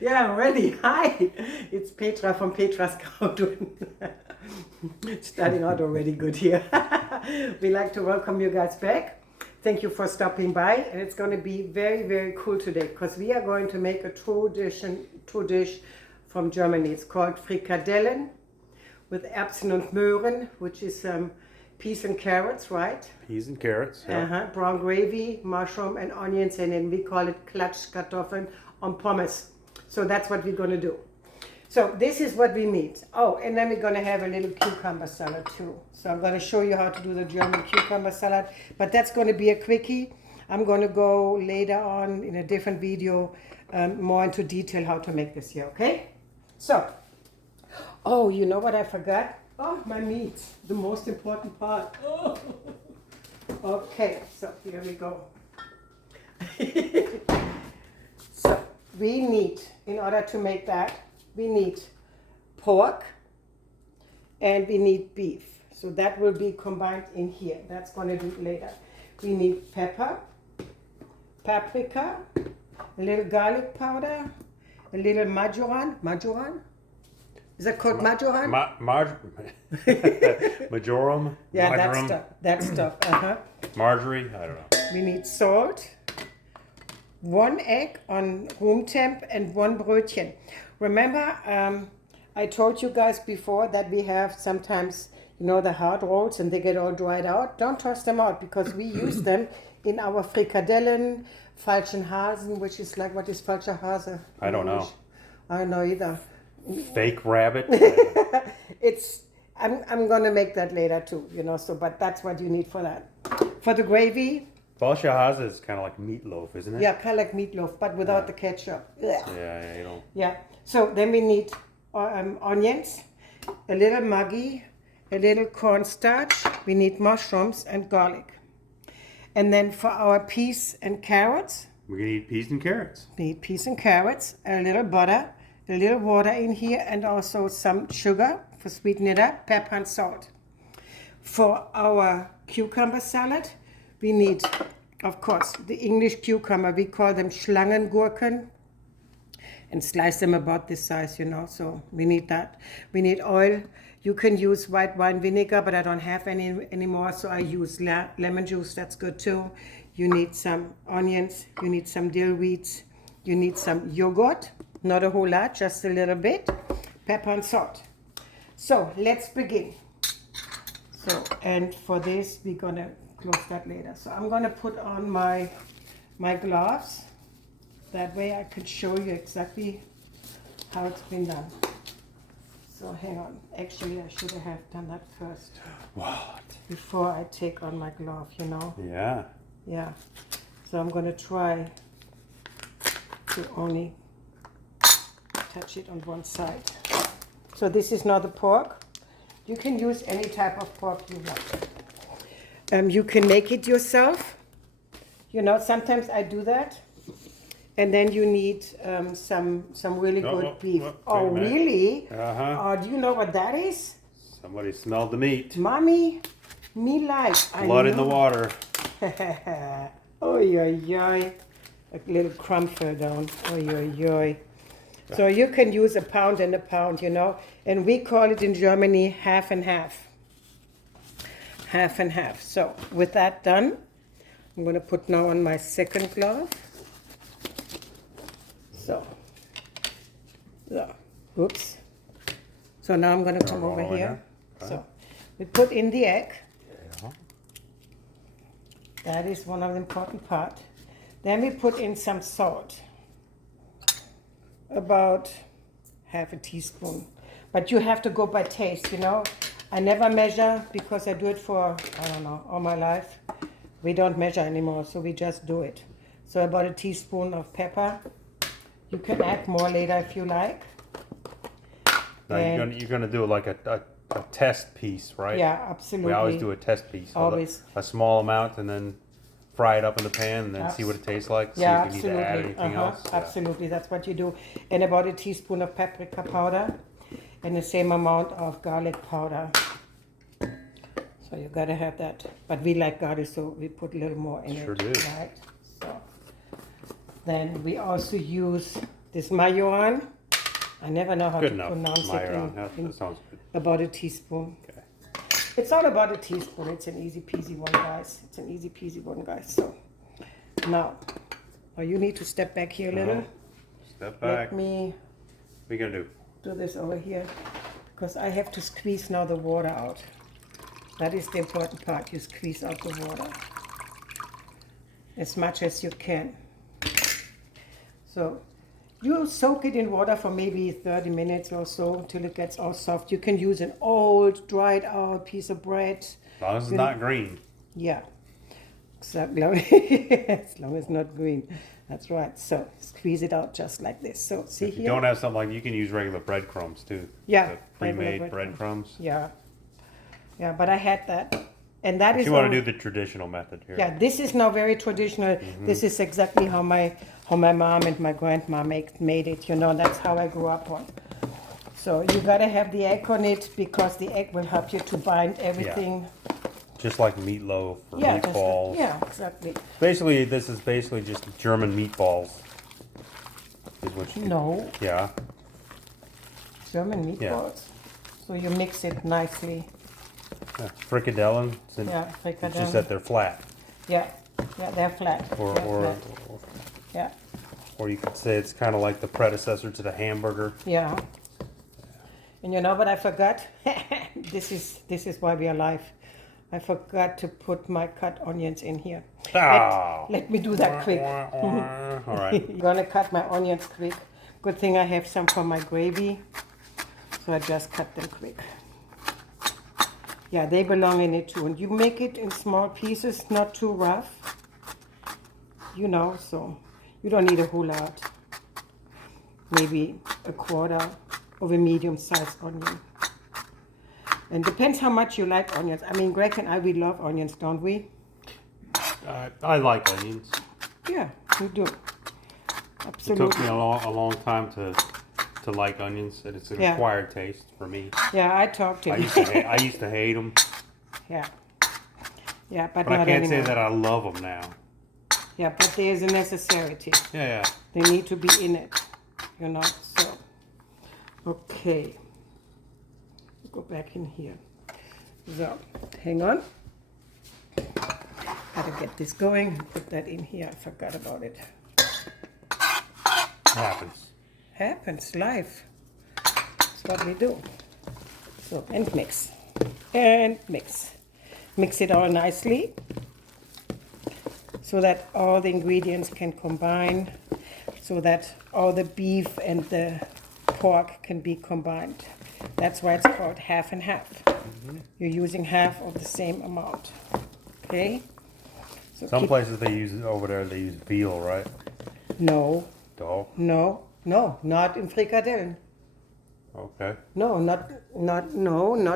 Yeah, I'm ready. Hi, it's Petra from Petra's Garden. Starting out already good here. We like to welcome you guys back. Thank you for stopping by, and it's going to be very, very cool today because we are going to make a true dish from Germany. It's called Frikadellen with Erbsen und Möhren, which is peas and carrots, right? Peas and carrots. Yeah. Brown gravy, mushroom and onions, and then we call it Klatschkartoffeln on pommes. So that's what we're going to do. So this is what we need. Oh, and then we're going to have a little cucumber salad too. So I'm going to show you how to do the German cucumber salad, but that's going to be a quickie. I'm going to go later on in a different video more into detail how to make this here, okay? So, oh, you know what I forgot? Oh, my meat, the most important part. Oh. Okay, so here we go. So we need, in order to make that, we need pork and we need beef. So that will be combined in here. That's going to do later. We need pepper, paprika, a little garlic powder, a little majoram. Is that called majoram? Majoram? Yeah, Majoram. that stuff. Marjorie? I don't know. We need salt, 1 egg on room temp, and 1 brötchen. Remember, I told you guys before that we have sometimes, you know, the hard rolls and they get all dried out. Don't toss them out because we use them in our Frikadellen, falschen Hasen, which is like, what is falscher Hase? I don't know. I don't know either. Fake rabbit? I'm gonna make that later too, you know, so, but that's what you need for that. For the gravy. Falscher Hase is kind of like meatloaf, isn't it? Yeah, kind of like meatloaf, but without the ketchup. Yeah, you know. Yeah, so then we need onions, a little Maggi, a little cornstarch, we need mushrooms and garlic. And then for our peas and carrots. We're going to eat peas and carrots. We need peas and carrots, a little butter, a little water in here, and also some sugar for sweeten it up, pepper and salt. For our cucumber salad, we need, of course, the English cucumber. We call them Schlangengurken, and slice them about this size, you know, so we need that. We need oil. You can use white wine vinegar, but I don't have any anymore, so I use lemon juice. That's good too. You need some onions. You need some dill weeds. You need some yogurt. Not a whole lot, just a little bit. Pepper and salt. So let's begin. So, and for this, we're gonna close that later. So I'm gonna put on my gloves. That way I can show you exactly how it's been done. So hang on. Actually, I should have done that first. What? Before I take on my glove, you know? Yeah. Yeah. So I'm gonna try to only touch it on one side. So this is not the pork. You can use any type of pork you want. You can make it yourself. You know, sometimes I do that. And then you need some really good beef. Oh, really? Uh-huh. Oh, do you know what that is? Somebody smelled the meat. Mommy, me like. Blood in the water. Oy, oy, oy. A little crumb fell down. Oy, oy, oy. So you can use a pound and a pound, you know. And we call it in Germany half and half. Half and half. So with that done, I'm going to put now on my second glove. So, oops. So now I'm going to come over here. So we put in the egg. Yeah. That is one of the important parts. Then we put in some salt. About half a teaspoon. But you have to go by taste, you know. I never measure because I do it for, I don't know, all my life. We don't measure anymore, so we just do it. So about a teaspoon of pepper. You can add more later if you like. Now you're gonna do like a test piece, right? Yeah, absolutely. We always do a test piece. Always. A small amount and then fry it up in the pan and then see what it tastes like. Yeah, see if you need to add anything else. Yeah. Absolutely, that's what you do. And about a teaspoon of paprika powder and the same amount of garlic powder. So you gotta have that. But we like garlic, so we put a little more in it. Sure do. Right? So then we also use This majoram, I never know how Good to enough. pronounce Majoram. it. That sounds good. About a teaspoon. Okay. It's all about a teaspoon. It's an easy peasy one, guys. It's an easy peasy one, guys. So now, you need to step back here a little. Step back. Let me What are you gonna do this over here because I have to squeeze now the water out. That is the important part. You squeeze out the water as much as you can. So you soak it in water for maybe 30 minutes or so until it gets all soft. You can use an old, dried out piece of bread. As long as it's not green. Yeah, exactly. As long as it's not green. That's right. So squeeze it out just like this. So see If you here? don't have something like, you can use regular breadcrumbs too. Yeah, The pre-made regular breadcrumbs. Yeah. Yeah, but I had that. And that is You want all- to do the traditional method here. Yeah, this is now very traditional. This is exactly how my mom and my grandma made it. You know, that's how I grew up on. So you gotta have the egg on it because the egg will help you to bind everything. Just like meatloaf or Yeah, meatballs. yeah, exactly. Basically, this is basically just German meatballs. Is what you No, Yeah. German meatballs. So you mix it nicely. Yeah. Frikadellen. Yeah, It's frikadelle. just that they're flat. Yeah, yeah, they're flat. Or, They're or, flat. Yeah, or you could say it's kind of like the predecessor to the hamburger. yeah. And you know what I forgot? This is why we are alive. I forgot to put my cut onions in here. Oh. Let me do that quick. All right. I'm gonna cut my onions quick. Good thing I have some for my gravy. So I just cut them quick. Yeah, they belong in it too. And you make it in small pieces, not too rough. You know, so you don't need a whole lot. Maybe a quarter of a medium-sized onion. And depends how much you like onions. I mean, Greg and I, we love onions, don't we? I like onions. Yeah, we do. It Absolutely. took me a long time to like onions, and it's an Yeah. acquired taste for me. Yeah, I talked to I him. used to hate them, Yeah. Yeah, but but I not can't anymore. say that I love them now. Yeah, but there is a necessity. Yeah. They need to be in it, you know. So, okay. Go back in here. So, hang on. Gotta get this going. Put that in here. I forgot about it. It happens. Happens, life. That's what we do. So, and mix. And mix. Mix it all nicely so that all the ingredients can combine, so that all the beef and the pork can be combined. That's why it's called half and half. You're using half of the same amount. Okay? So Some keep- places they use over there. They use veal, right? No, Dog. no, not in Frikadellen. Okay. No, not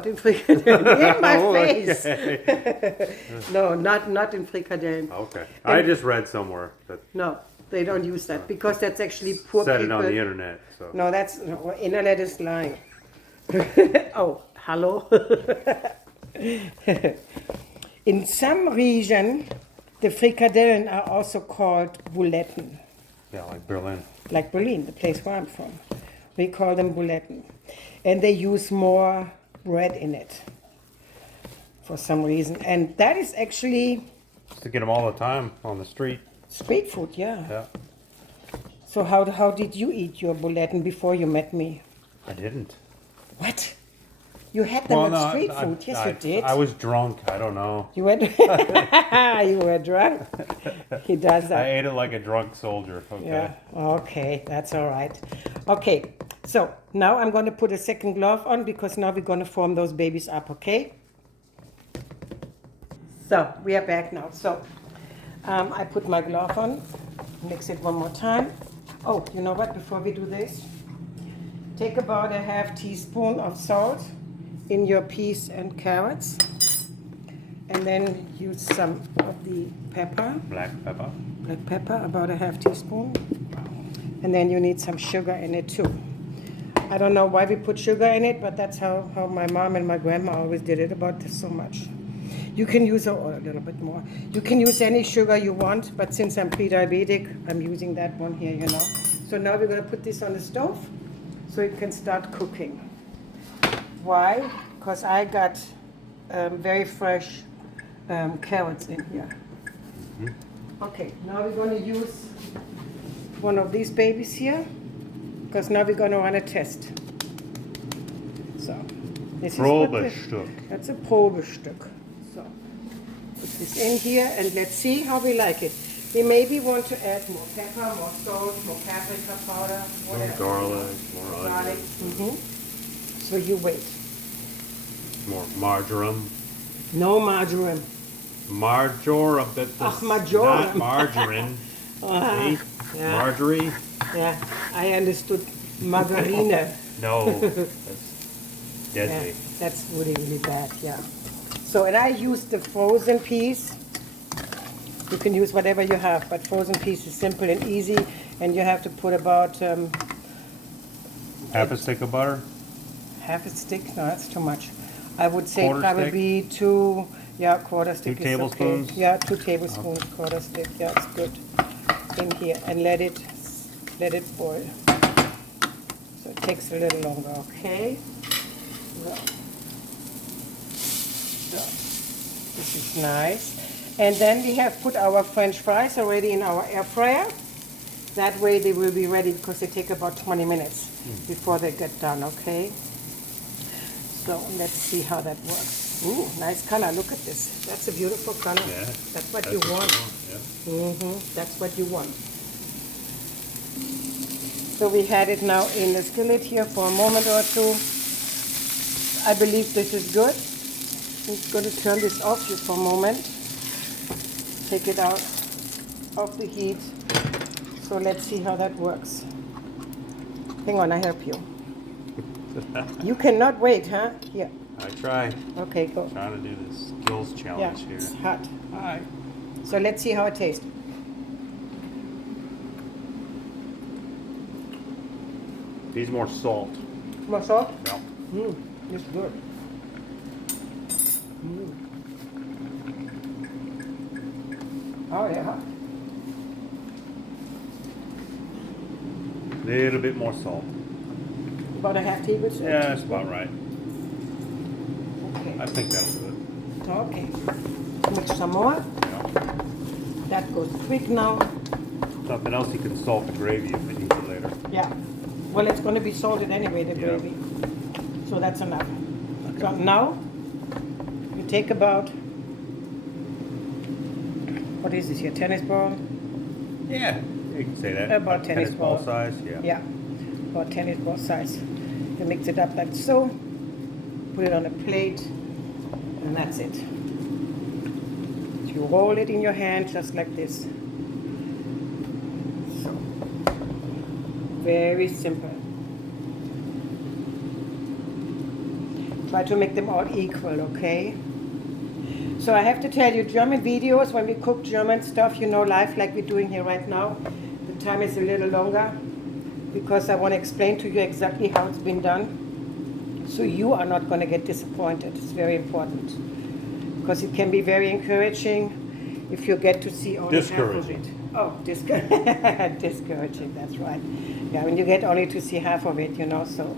in Frikadellen. In my face. Okay. No, not in Frikadellen. Okay. I just read somewhere that No, they don't use that because that's actually poor said people. it on the internet. So. No, no, internet is lying. Oh, hello. In some region, the frikadellen are also called bouletten, Yeah, like Berlin. like Berlin, the place where I'm from. We call them bouletten. And they use more bread in it for some reason. And that is actually Used to get them all the time on the street. street food, yeah. Yeah. So how did you eat your bouletten before you met me? I didn't. What? You had them on street food? Yes, you did. I was drunk. I don't know. You were, you were drunk. He does I that. ate it like a drunk soldier. Okay. Yeah. Okay, that's all right. Okay, so now I'm going to put a second glove on because now we're going to form those babies up. Okay. So we are back now. So I put my glove on. Mix it one more time. Oh, you know what? Before we do this, take about a half teaspoon of salt in your peas and carrots, and then use some of the pepper, Black pepper. about a half teaspoon, and then you need some sugar in it too. I don't know why we put sugar in it, but that's how my mom and my grandma always did it, about so much. You can use a little bit more. You can use any sugar you want, but since I'm pre-diabetic, I'm using that one here, you know. So now we're going to put this on the stove so it can start cooking. Why? Because I got very fresh carrots in here. Okay, now we're going to use one of these babies here, because now we're going to run a test. So, this Probestück. That's a Probestück. So, put this in here and let's see how we like it. We maybe want to add more pepper, more salt, more paprika powder, whatever. More garlic, more Garlic. onion. So you wait. More marjoram. No marjoram. Majoram. Majoram. Not margarine. See? Yeah. Marjorie. Yeah, I understood margarine. No, that's deadly. Yeah, that's really, really bad, yeah. So, and I used the frozen peas. You can use whatever you have, but frozen peas is simple and easy, and you have to put about half a stick of butter. half a stick. No, that's too much. I would say Quarter probably two. Yeah, quarter stick. 2 is tablespoons? Okay. Yeah, 2 tablespoons, quarter stick. Yeah, it's good. In here and let it boil. So it takes a little longer. Okay. So this is nice. And then we have put our French fries already in our air fryer. That way they will be ready because they take about 20 minutes before they get done, okay? So let's see how that works. Ooh, nice color. Look at this. That's a beautiful color. Yeah. That's what you want. Yeah. That's what you want. So we had it now in the skillet here for a moment or two. I believe this is good. I'm going to turn this off here for a moment. Take it out of the heat. So let's see how that works. Hang on, I help you. You cannot wait, huh? Here. I try. Okay, go. Trying to do this skills Yeah, challenge here. it's hot. All right. So let's see how it tastes. Needs more salt. More salt? No. It's good. Oh yeah. Little bit more salt. About a half tablespoon. Yeah, that's about right. Okay. I think that'll do it. Okay. Mix some more. Yeah. That goes quick now. Something else, you can salt the gravy if it needs it later. Yeah. Well, it's going to be salted anyway, the Yeah. gravy. So that's enough. So now you take about, what is this here, tennis ball? Yeah, you can say that. About tennis ball ball. size, yeah. Yeah, about tennis ball size. You mix it up like so, put it on a plate, and that's it. You roll it in your hand just like this. So, very simple. Try to make them all equal, okay? So I have to tell you, German videos, when we cook German stuff, you know, live like we're doing here right now, the time is a little longer because I want to explain to you exactly how it's been done. So you are not going to get disappointed. It's very important because it can be very encouraging if you get to see only half of it. Oh, discouraging, that's right. Yeah, when you get only to see half of it, you know, so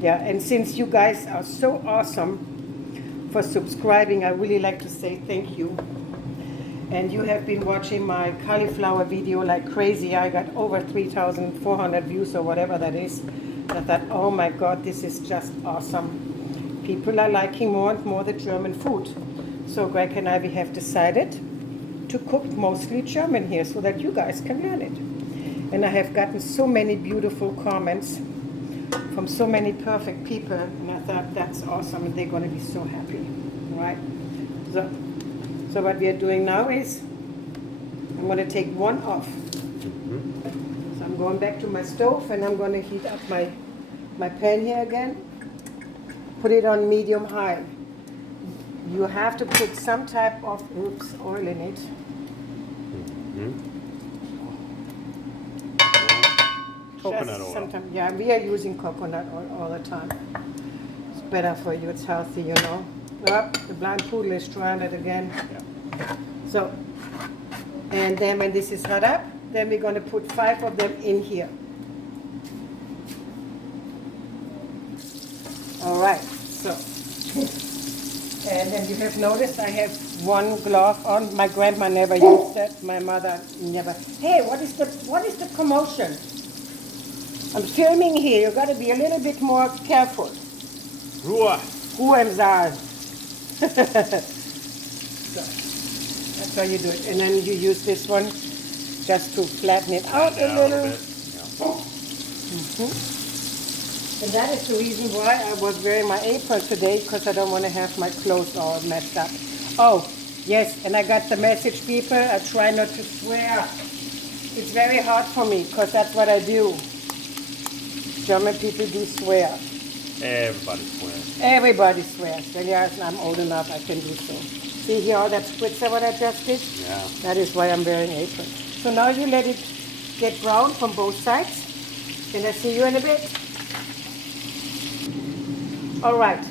yeah. And since you guys are so awesome for subscribing, I really like to say thank you. And you have been watching my cauliflower video like crazy. I got over 3,400 views or whatever that is. I thought, oh my God, this is just awesome. People are liking more and more the German food. So Greg and I, we have decided to cook mostly German here so that you guys can learn it. And I have gotten so many beautiful comments from so many perfect people, and I thought that's awesome, and they're going to be so happy, right? So what we are doing now is I'm going to take one off. So I'm going back to my stove, and I'm going to heat up my pan here again. Put it on medium high. You have to put some type of oil in it. Coconut oil. Sometimes, yeah, we are using coconut oil all the time. It's better for you. It's healthy, you know. Oh, the blind poodle is trying it again. Yeah. So, and then when this is hot up, then we're going to put 5 of them in here. then you have noticed I have one glove on. My grandma never used that. My mother never. Hey, what is the commotion? I'm filming here. You got to be a little bit more careful. Ruhe. Ruhe im Saal. So, that's how you do it. And then you use this one just to flatten it out a little. And that is the reason why I was wearing my apron today, because I don't want to have my clothes all messed up. Oh, yes, and I got the message, people. I try not to swear. It's very hard for me, because that's what I do. German people do swear. Everybody swears. Everybody swears. When I'm old enough, I can do so. See here all that spritzer what I just did? Yeah. That is why I'm wearing apron. So now you let it get brown from both sides. And I see you in a bit. All right.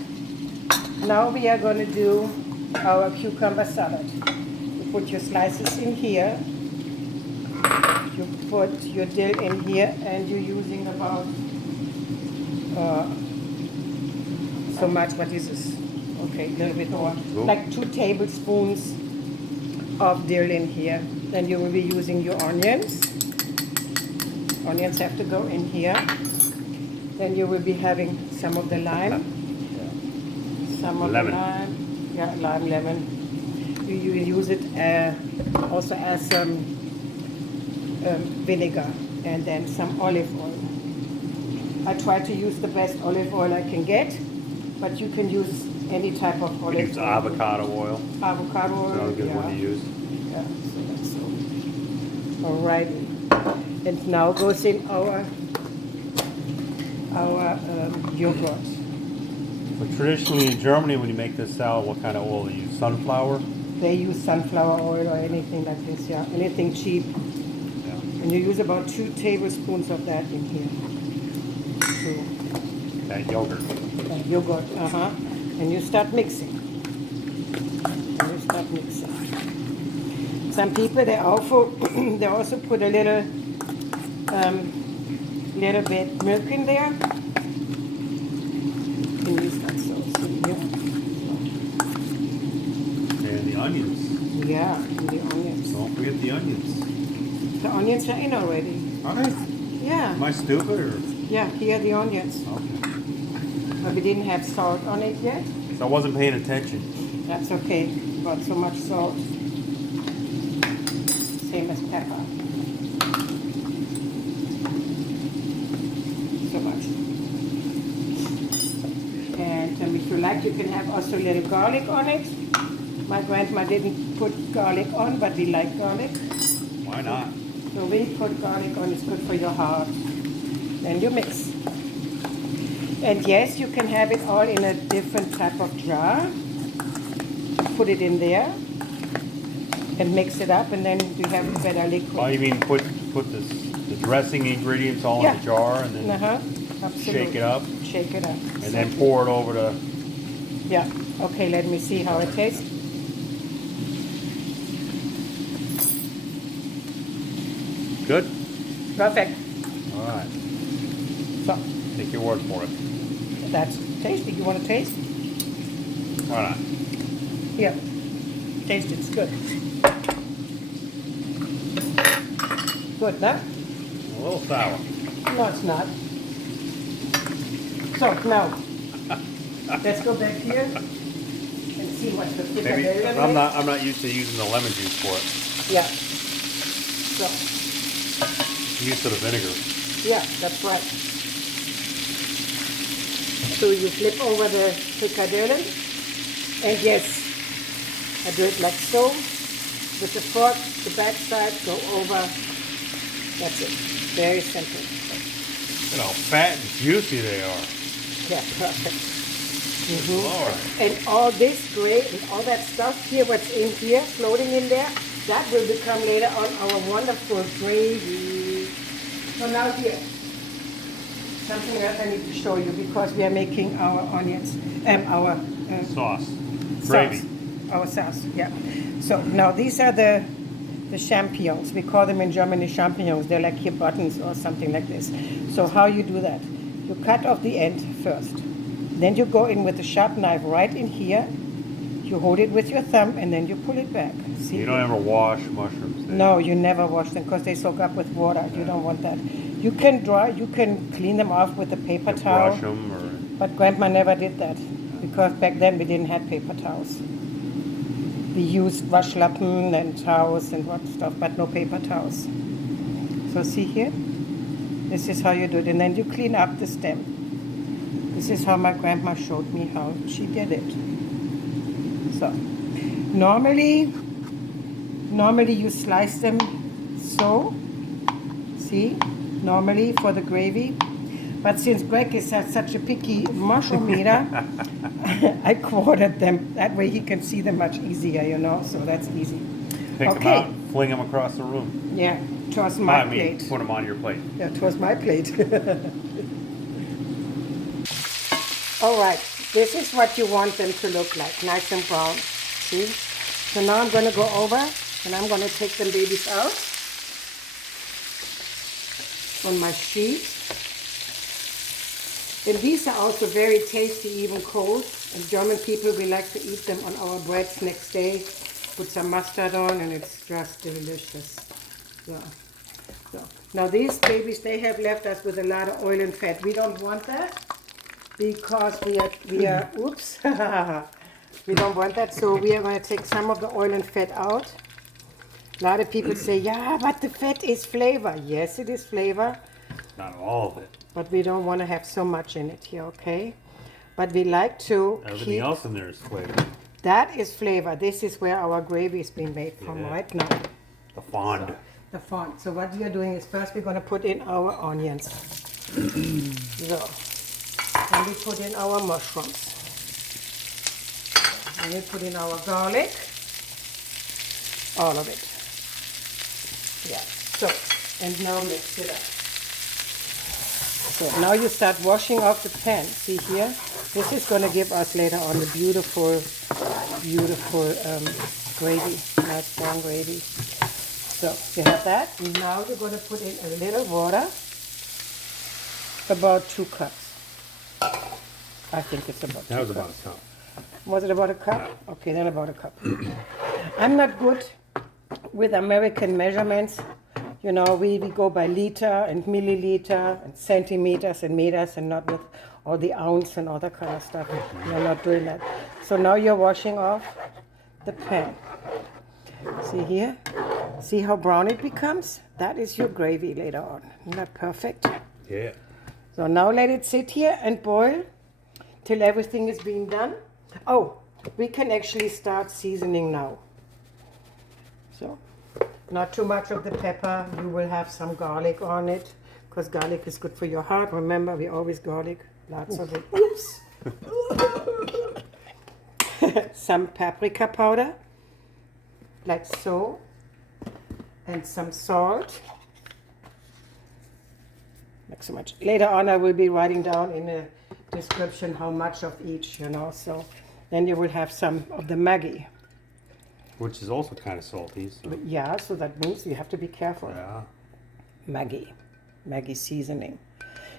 Now we are going to do our cucumber salad. You put your slices in here. You put your dill in here, and you're using about so much. What is this? Okay, a little bit more. Cool. Like 2 tablespoons of dill in here. Then you will be using your onions. Onions have to go in here. Then you will be having some of the lime. Some of lemon. the lime. Yeah, lime, lemon. You use it also as vinegar, and then some olive oil. I try to use the best olive oil I can get, but you can use any type of olive oil. Use avocado oil. Avocado oil. Another good one to use. Yeah, so that's all. Alrighty. And now goes in our yogurt. So traditionally in Germany, when you make this salad, what kind of oil do you use? Sunflower? They use sunflower oil or anything like this, yeah. Anything cheap. Yeah. And you use about 2 tablespoons of that in here. So, That yogurt. yogurt, and you start mixing. Some people they also put a little bit milk in there. You can use that sauce in here. And the onions. Yeah, and the onions. Don't forget the onions. The onions are in already. All right. Yeah. Am I stupid or? Yeah, here are the onions. Okay. But we didn't have salt on it yet. So I wasn't paying attention. That's okay. Got so much salt. Same as pepper. So much. And if you like, you can have also a little garlic on it. My grandma didn't put garlic on, but we like garlic. Why not? So we put garlic on, it's good for your heart. Then you mix. And yes, you can have it all in a different type of jar. Put it in there and mix it up, and then you have a better liquid. Oh, you mean put the dressing ingredients all in the jar and then Absolutely. shake it up? Shake it up. And then pour it over the... Yeah. Okay, let me see how it tastes. Good? Perfect. All right. So, Take your word for it. that's tasty. You want to taste? Why not? Here. Taste it. It's good. Good, no? A little sour. No, it's not. So, now, let's go back here and see what the Maybe Frikadelle I'm makes. not used to using the lemon juice for it. Yeah. So, I'm used to the vinegar. yeah, that's right. So you flip over the Frikadellen, and yes, I do it like so. With the fork, the back side, go over. That's it. Very simple. Look at how fat and juicy they are. Yeah, perfect. Lord. And all this gray and all that stuff here, what's in here, floating in there, that will become later on our wonderful gravy. So now here, something else I need to show you, because we are making our onions and our Sauce. Gravy. Our sauce, yeah. So now these are the champignons. We call them in Germany champignons. They're like here buttons or something like this. So how you do that? You cut off the end first. Then you go in with a sharp knife right in here. You hold it with your thumb and then you pull it back. See? You don't ever wash mushrooms, do you? No, you never wash them because they soak up with water. You don't want that. You can clean them off with a paper towel. Brush them or... But Grandma never did that because back then we didn't have paper towels. We used Waschlappen and towels and what stuff, but no paper towels. So see here? This is how you do it. And then you clean up the stem. This is how my grandma showed me how she did it. So, normally you slice them so, see, normally for the gravy. But since Greg is such a picky mushroom eater, I quartered them. That way he can see them much easier, you know, so that's easy. Pick them out, fling them across the room. Yeah, towards my plate. Put them on your plate. Yeah, towards my plate. All right, this is what you want them to look like, nice and brown. See? So now I'm going to go over and I'm going to take them babies out on my sheet. And these are also very tasty, even cold. And German people, we like to eat them on our breads next day. Put some mustard on and it's just delicious. So. Now these babies, they have left us with a lot of oil and fat. We don't want that because we are oops. We don't want that, so we are going to take some of the oil and fat out. A lot of people say, yeah, but the fat is flavor. Yes, it is flavor. Not all of it. But we don't want to have so much in it here, okay? But we like to Everything else in there is flavor. That is flavor. This is where our gravy is being made from right now. The fond. So, the fond. So what we are doing is first we're going to put in our onions. So. And we put in our mushrooms. And we put in our garlic. All of it. Yeah. So, and now mix it up. So now you start washing off the pan. See here? This is going to give us later on the beautiful gravy, nice brown gravy. So you have that. And now you're going to put in a little water, about 2 cups. I think it's about 2 cups. That was about a cup. Was it about a cup? Okay, then about a cup. I'm not good with American measurements. You know, we go by liter and milliliter and centimeters and meters and not with all the ounce and all that kind of stuff. We're not doing that. So now you're washing off the pan. See here? See how brown it becomes? That is your gravy later on. Isn't that perfect? Yeah. So now let it sit here and boil till everything is being done. Oh, we can actually start seasoning now. So, not too much of the pepper. You will have some garlic on it because garlic is good for your heart. Remember, we always garlic. Lots of it. Oops. Some paprika powder, like so, and some salt. Like so much. Later on, I will be writing down in a description how much of each, you know. So then you will have some of the Maggi. Which is also kind of salty. So. Yeah, so that means you have to be careful. Yeah. Maggi seasoning.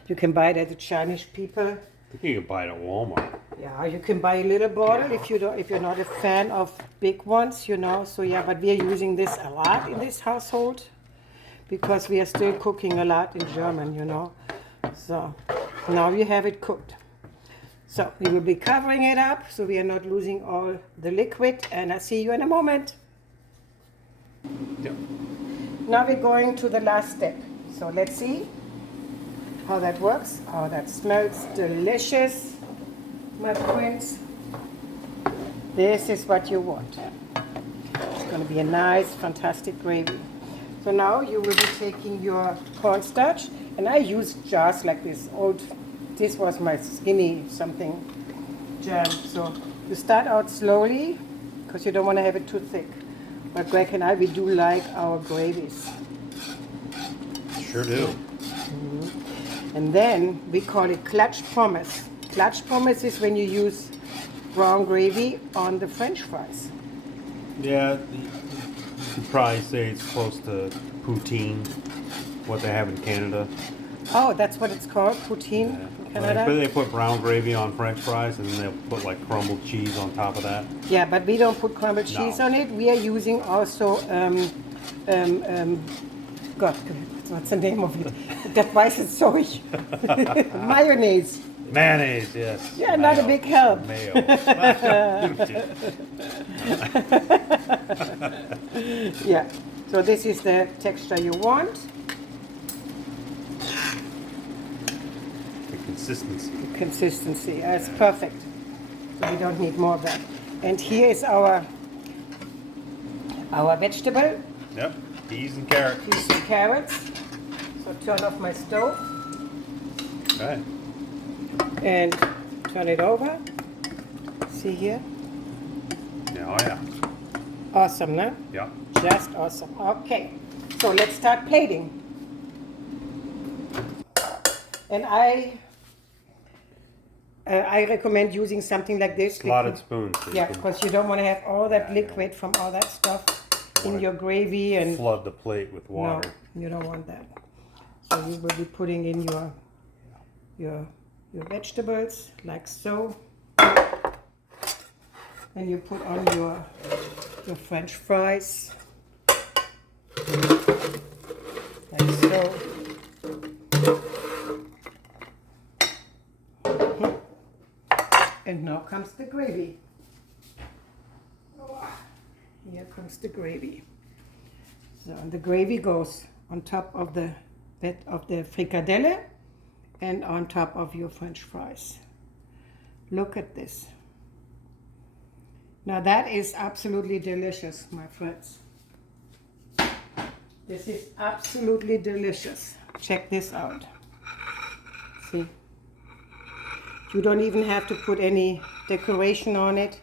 You can buy it at the Chinese people. I think you can buy it at Walmart. Yeah, you can buy a little bottle if you're not a fan of big ones, you know. So yeah, but we are using this a lot in this household because we are still cooking a lot in German, you know. So now you have it cooked. So we will be covering it up so we are not losing all the liquid, and I'll see you in a moment. Yep. Now we're going to the last step. So let's see how that works. Oh, that smells delicious, my friends. This is what you want. It's going to be a nice, fantastic gravy. So now you will be taking your cornstarch, and I use jars like this old. This was my skinny something jam. So you start out slowly because you don't want to have it too thick. But Greg and I, we do like our gravies. Sure do. Mm-hmm. And then we call it clutch pommes. Clutch pommes is when you use brown gravy on the French fries. Yeah, you could probably say it's close to poutine, what they have in Canada. Oh, that's what it's called, poutine in But Canada. they put brown gravy on French fries, and then they'll put like crumbled cheese on top of that. Yeah, but we don't put crumbled cheese on it. We are using also, God, what's the name of it? That weiß it's sorry. Mayonnaise. Mayonnaise, yes. Yeah, not a big help. Mayo. Yeah, so this is the texture you want. The consistency. Consistency, it's perfect. So we don't need more of that. And here is our vegetable. Yep. Peas and carrots. Peas and carrots. So turn off my stove Okay. and turn it over. See here? Yeah, oh yeah. Awesome, no? Yeah. Just awesome. Okay, so let's start plating. And I recommend using something like this. Slotted spoons. So Yeah, you can because you don't want to have all that liquid from all that stuff in your gravy and flood the plate with water. no, you don't want that. So you will be putting in your vegetables like so. And you put on your French fries like so. And now comes the gravy. Here comes the gravy. So and the gravy goes on top of the frikadelle and on top of your French fries. Look at this. Now that is absolutely delicious, my friends. This is absolutely delicious. Check this out. See? You don't even have to put any decoration on it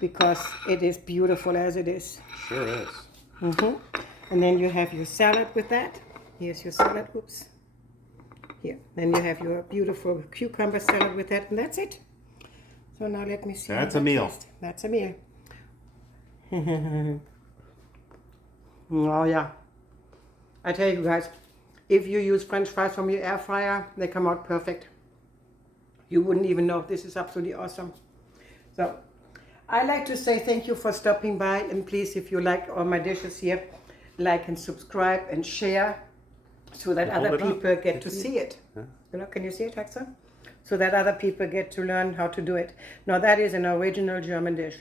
because it is beautiful as it is. Sure is. And then you have your salad with that. Here's your salad. Oops. Here. Then you have your beautiful cucumber salad with that, and that's it. So now let me see. That's a meal. Tastes. That's a meal. Oh yeah. I tell you guys, if you use French fries from your air fryer, they come out perfect. You wouldn't even know. This is absolutely awesome. So I like to say thank you for stopping by, and please, if you like all my dishes here, like and subscribe and share so that other people get to see it. You know, can you see it, Haxa? So that other people get to learn how to do it. Now that is an original German dish.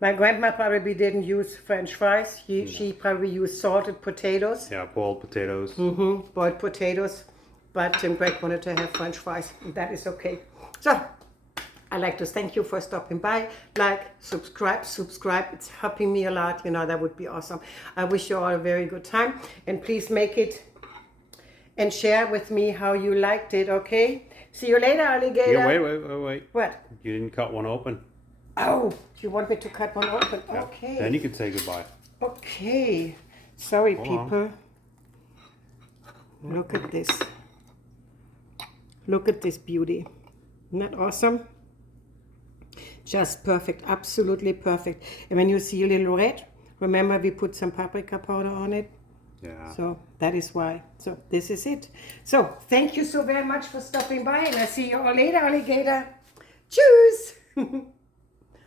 My grandma probably didn't use French fries. She probably used salted potatoes. Yeah, boiled potatoes. Boiled potatoes. But Greg wanted to have French fries. That is okay. So, I'd like to thank you for stopping by. Like, subscribe. It's helping me a lot. You know, that would be awesome. I wish you all a very good time. And please make it and share with me how you liked it, okay? See you later, alligator. Yeah, wait. What? You didn't cut one open. Oh, you want me to cut one open? Yeah. Okay. Then you can say goodbye. Okay. Sorry, Hold people. Look at this. Look at this beauty. Isn't that awesome? Just perfect. Absolutely perfect. And when you see a little red, remember we put some paprika powder on it. Yeah. So that is why. So this is it. So thank you so very much for stopping by, and I'll see you all later, alligator. Tschüss.